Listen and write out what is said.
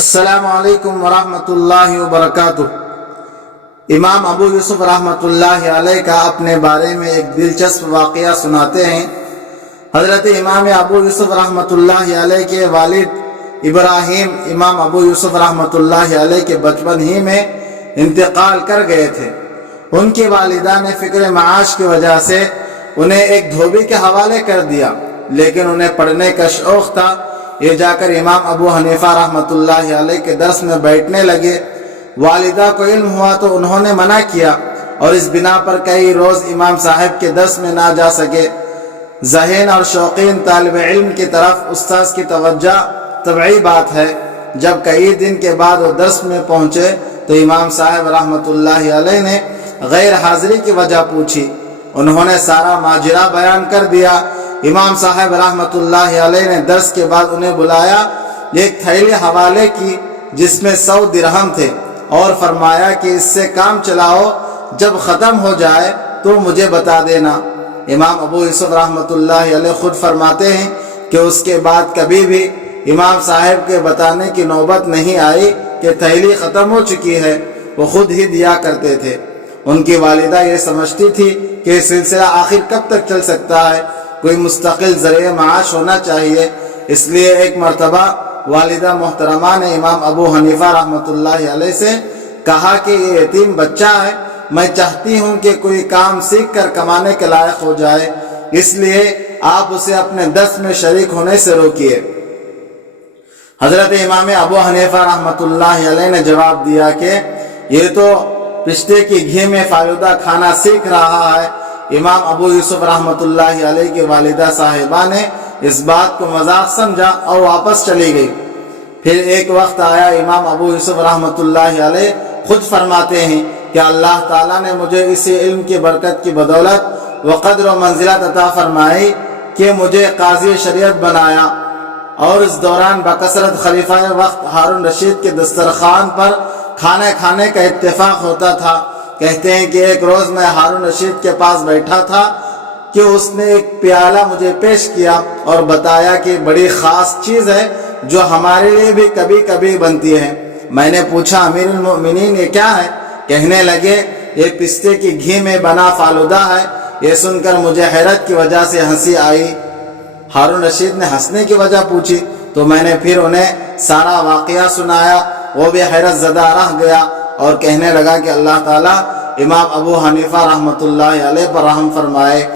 السلام علیکم ورحمۃ اللہ وبرکاتہ۔ امام ابو یوسف رحمۃ اللہ علیہ کا اپنے بارے میں ایک دلچسپ واقعہ سناتے ہیں۔ حضرت امام ابو یوسف رحمۃ اللہ علیہ کے والد ابراہیم امام ابو یوسف رحمۃ اللہ علیہ کے بچپن ہی میں انتقال کر گئے تھے۔ ان کی والدہ نے فکر معاش کی وجہ سے انہیں ایک دھوبی کے حوالے کر دیا، لیکن انہیں پڑھنے کا شوق تھا۔ یہ جا کر امام ابو حنیفہ رحمۃ اللہ علیہ کے درس میں بیٹھنے لگے۔ والدہ کو علم ہوا تو انہوں نے منع کیا، اور اس بنا پر کئی روز امام صاحب کے درس میں نہ جا سکے۔ ذہین اور شوقین طالب علم کی طرف استاذ کی توجہ طبعی بات ہے۔ جب کئی دن کے بعد وہ درس میں پہنچے تو امام صاحب رحمۃ اللہ علیہ نے غیر حاضری کی وجہ پوچھی۔ انہوں نے سارا ماجرا بیان کر دیا۔ امام صاحب رحمۃ اللہ علیہ نے درس کے بعد انہیں بلایا، ایک تھیلی حوالے کی جس میں 100 درہم تھے، اور فرمایا کہ اس سے کام چلاؤ، جب ختم ہو جائے تو مجھے بتا دینا۔ امام ابو یوسف رحمۃ اللہ علیہ خود فرماتے ہیں کہ اس کے بعد کبھی بھی امام صاحب کے بتانے کی نوبت نہیں آئی کہ تھیلی ختم ہو چکی ہے، وہ خود ہی دیا کرتے تھے۔ ان کی والدہ یہ سمجھتی تھی کہ یہ سلسلہ آخر کب تک چل سکتا ہے، کوئی مستقل ذریعہ معاش ہونا چاہیے۔ اس لیے ایک مرتبہ والدہ محترمہ نے امام ابو حنیفہ رحمۃ اللہ علیہ سے کہا کہ یہ یتیم بچہ ہے، میں چاہتی ہوں کہ کوئی کام سیکھ کر کمانے کے لائق ہو جائے، اس لیے آپ اسے اپنے درس میں شریک ہونے سے روکیے۔ حضرت امام ابو حنیفہ رحمۃ اللہ علیہ نے جواب دیا کہ یہ تو پستے کی گھی میں فالودہ کھانا سیکھ رہا ہے۔ امام ابو یوسف رحمۃ اللہ علیہ کی والدہ صاحبہ نے اس بات کو مذاق سمجھا اور واپس چلی گئی۔ پھر ایک وقت آیا، امام ابو یوسف رحمۃ اللہ علیہ خود فرماتے ہیں کہ اللہ تعالیٰ نے مجھے اسی علم کی برکت کی بدولت و قدر و منزلت عطا فرمائی کہ مجھے قاضی شریعت بنایا، اور اس دوران بکثرت خلیفہ وقت ہارون رشید کے دسترخوان پر کھانا کھانے کا اتفاق ہوتا تھا۔ کہتے ہیں کہ ایک روز میں ہارون رشید کے پاس بیٹھا تھا کہ اس نے ایک پیالہ مجھے پیش کیا اور بتایا کہ بڑی خاص چیز ہے جو ہمارے لیے بھی کبھی کبھی بنتی ہے۔ میں نے پوچھا امیر المؤمنین یہ کیا ہے؟ کہنے لگے یہ پستے کی گھی میں بنا فالودہ ہے۔ یہ سن کر مجھے حیرت کی وجہ سے ہنسی آئی۔ ہارون رشید نے ہنسنے کی وجہ پوچھی تو میں نے پھر انہیں سارا واقعہ سنایا۔ وہ بھی حیرت زدہ رہ گیا اور کہنے لگا کہ اللہ تعالیٰ امام ابو حنیفہ رحمۃ اللہ علیہ پر رحم فرمائے۔